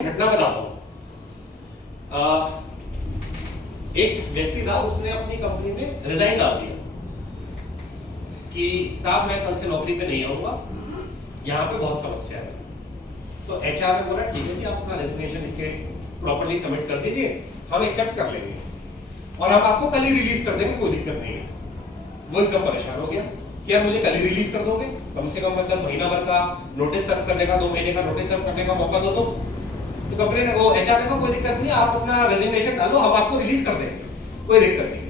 घटना बताता हूँ। एक व्यक्ति था, उसने अपनी कंपनी में रिजाइन डाल दिया कि साहब मैं कल से नौकरी पे नहीं आऊंगा, यहाँ पे बहुत समस्या है। तो एचआर ने बोला ठीक है जी, आप अपना रेजिग्नेशन लिख के प्रॉपर्ली सबमिट कर दीजिए, हम एक्सेप्ट कर लेंगे और हम आपको कल ही रिलीज कर देंगे, कोई दिक्कत नहीं है। वो एकदम परेशान हो गया कि यार मुझे कल ही रिलीज कर दोगे, कम से कम मतलब महीना भर का नोटिस सर्व करने का, 2 महीने का नोटिस सर्व करने का मौका दो। तो कंपनी ने, वो एचआर ने कहा कोई दिक्कत नहीं है, आप अपना रेजिग्नेशन डालो, हम आपको रिलीज कर देंगे, कोई दिक्कत नहीं है।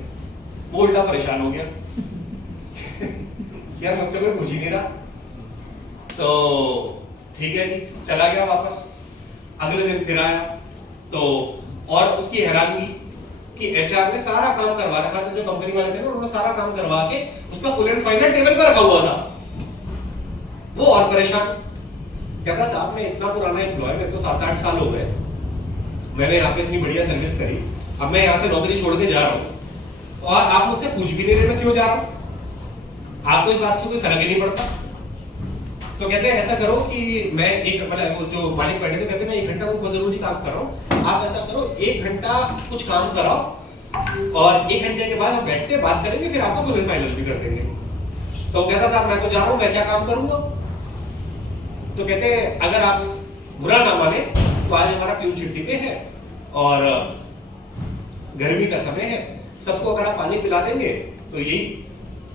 वो उल्टा परेशान हो गया यार मुझसे कोई पूछ ही नहीं रहा। तो ठीक है जी, चला गया वापस। अगले दिन फिर आया तो और उसकी हैरानगी कि एचआर ने सारा काम करवा रखा था, जो कंपनी वाले थे ना उन्होंने सारा काम करवा के उसका फुल एंड फाइनल टेबल पर रखा हुआ था। वो और परेशान, कहता साहब मैं इतना पुराना एम्प्लॉय, मेरे को 7-8 साल हो गए, मैंने यहाँ पे इतनी बढ़िया सर्विस करी, अब मैं यहाँ से नौकरी छोड़ के जा रहा हूँ और आप मुझसे पूछ भी नहीं रहे मैं क्यों जा रहा हूँ, आपको इस बात से कोई फर्क ही नहीं पड़ता। तो कहते हैं ऐसा करो कि मैं मतलब जो मालिक बैठे थे कहते मैं 1 घंटा कोई बहुत जरूरी काम कर रहा हूँ, आप ऐसा करो 1 घंटा कुछ काम कराओ और 1 घंटे के बाद हम बैठते बात करेंगे, फिर आपको फुल एंड फाइनल भी कर देंगे। तो कहता साहब मैं तो जा रहा हूँ, मैं क्या काम करूंगा। तो कहते हैं अगर आप बुरा ना माने तो आज हमारा प्यून छुट्टी पे है और गर्मी का समय है, सबको अगर आप पानी पिला देंगे तो यही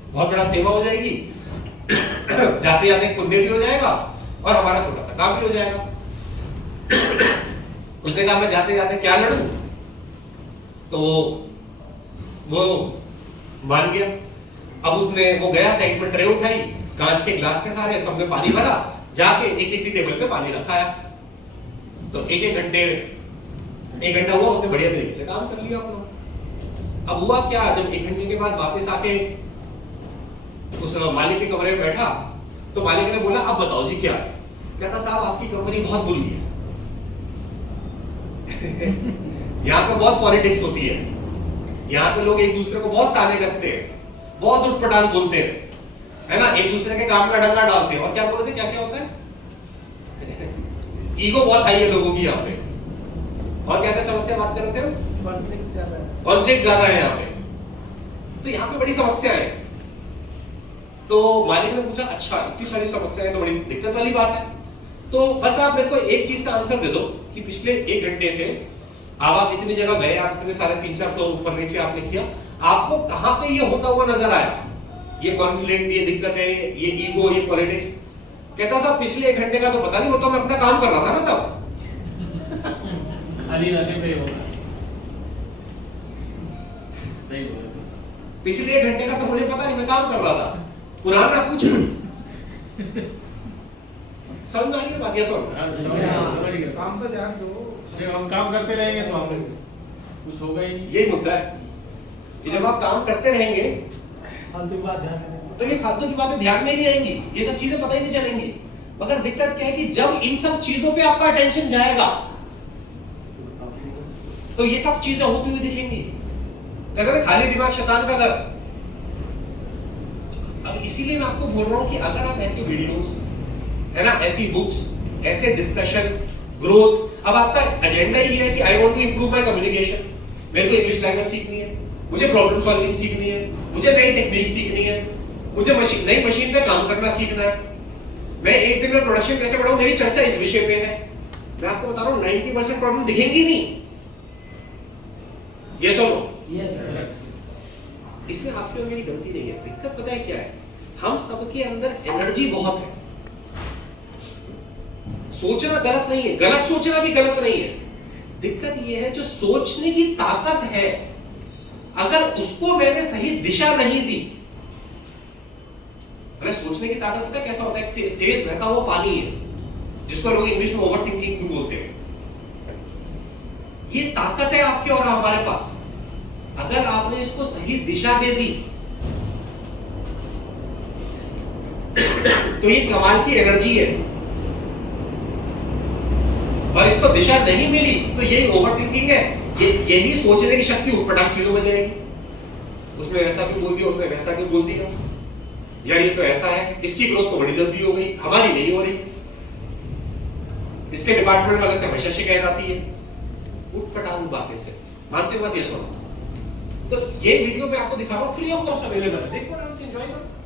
बहुत बड़ा सेवा हो जाएगी, जाते जाते पुण्य भी हो जाएगा और हमारा छोटा सा काम भी हो जाएगा। उसने कहा मैं जाते जाते क्या लड़ूं, तो वो मान गया। अब उसने वो गया साइड में, ट्रे उठाई, कांच के ग्लास थे सारे, सब में पानी भरा, जाके एक टेबल पे पानी रखाया। तो एक घंटा हुआ, उसने बढ़िया तरीके से काम कर लिया अपना। अब हुआ क्या, जब 1 घंटे के बाद वापस आके उस मालिक के कमरे में बैठा तो मालिक ने बोला अब बताओ जी क्या है। कहता साहब आपकी कंपनी बहुत बुरी है यहाँ पे बहुत पॉलिटिक्स होती है, यहाँ पे लोग एक दूसरे को बहुत ताने कसते हैं, बहुत उटपटांग बोलते हैं, है ना, एक दूसरे के काम में अड़ंगा डालते हैं। और क्या बोल रहे थे, क्या क्या होता है ईगो बहुत हाई है लोगों की यहाँ पे। और क्या क्या समस्या बात करते हो, कॉन्फ्लिक्ट ज्यादा है यहाँ पे, तो यहाँ पे बड़ी समस्या है। तो मालिक ने पूछा अच्छा इतनी सारी समस्या है तो बड़ी दिक्कत वाली बात है, तो बस आप मेरे को एक चीज का आंसर दे दो कि पिछले 1 घंटे से आप इतनी जगह गए, आप इतने सारे 3-4 फ्लोर ऊपर नीचे आपने किया, आपको कहां पे ये होता हुआ नजर आया, ये कॉन्फ्लिक्ट, ये दिक्कत है, ये ईगो, ये पॉलिटिक्स। कहता साहब पिछले 1 घंटे का तो पता नहीं, वो तो मैं अपना काम कर रहा था ना तब। खाली रहने पे होगा, नहीं बोला पिछले 1 घंटे का तो मुझे पता नहीं, मैं काम कर रहा था, पुराना कुछ समझ में आ गई बात, ये सुन काम पे ध्यान दो, हम काम करते रहेंगे तो हम कुछ होगा ही नहीं। ये मुद्दा है कि जब आप काम करते रहेंगे फालतू की बात ध्यान में, तो ये फालतू की बातें ध्यान में ही नहीं आएंगी, ये सब चीजें पता ही नहीं चलेंगी। मगर दिक्कत क्या है कि जब इन सब चीजों पे आपका अटेंशन जाएगा तो ये सब चीजें होती हुई दिखेंगी। कहते हैं खाली दिमाग शैतान का घर। अब इसीलिए मैं आपको बोल रहा हूं कि अगर आप ऐसी वीडियोस, है ना, ऐसी बुक्स, ऐसे डिस्कशन, ग्रोथ, अब आपका एजेंडा ही है कि I want to improve my communication, मेरे को इंग्लिश लैंग्वेज सीखनी है, मुझे प्रॉब्लम सॉल्विंग सीखनी है, मुझे नई टेक्निक सीखनी है, मुझे नई मशीन पे काम करना सीखना है, मैं एक दिन में प्रोडक्शन कैसे बढ़ाऊं, मेरी चर्चा इस विषय पे है। मैं आपको बता रहा हूं 90% प्रॉब्लम दिखेंगी नहीं। ये सुनो, इसमें आपकी और मेरी गलती नहीं है। दिक्कत पता है क्या है, हम सबके अंदर एनर्जी बहुत है। सोचना गलत नहीं है, गलत सोचना भी गलत नहीं है। दिक्कत यह है जो सोचने की ताकत है, अगर उसको मैंने सही दिशा नहीं दी। मैंने सोचने की ताकत पता है कैसा होता है, तेज बहता हुआ पानी है, जिसको लोग इंग्लिश में ओवर थिंकिंग भी बोलते हैं। ये ताकत है आपके और हमारे पास, अगर आपने इसको सही दिशा दे दी तो ये कमाल की एनर्जी है। और इसको दिशा नहीं मिली तो यही ओवर थिंकिंग है, यही सोचने की शक्ति उटपटांग चीजों में जाएगी। उसने ऐसा क्यों बोल दिया, उसने वैसा क्यों बोल दिया, यार ये तो ऐसा है, इसकी ग्रोथ तो बड़ी जल्दी हो गई, हमारी नहीं हो रही। इसके डिपार्टमेंट वाले से हमेशा शिकायत आती है उठ पटांग बातें से। मानते हो बात? ये सुनो, तो ये वीडियो पे आपको दिखा रहा हूँ, फ्री ऑफ कॉस्ट अवेलेबल है, देखो आराम से एंजॉय करो।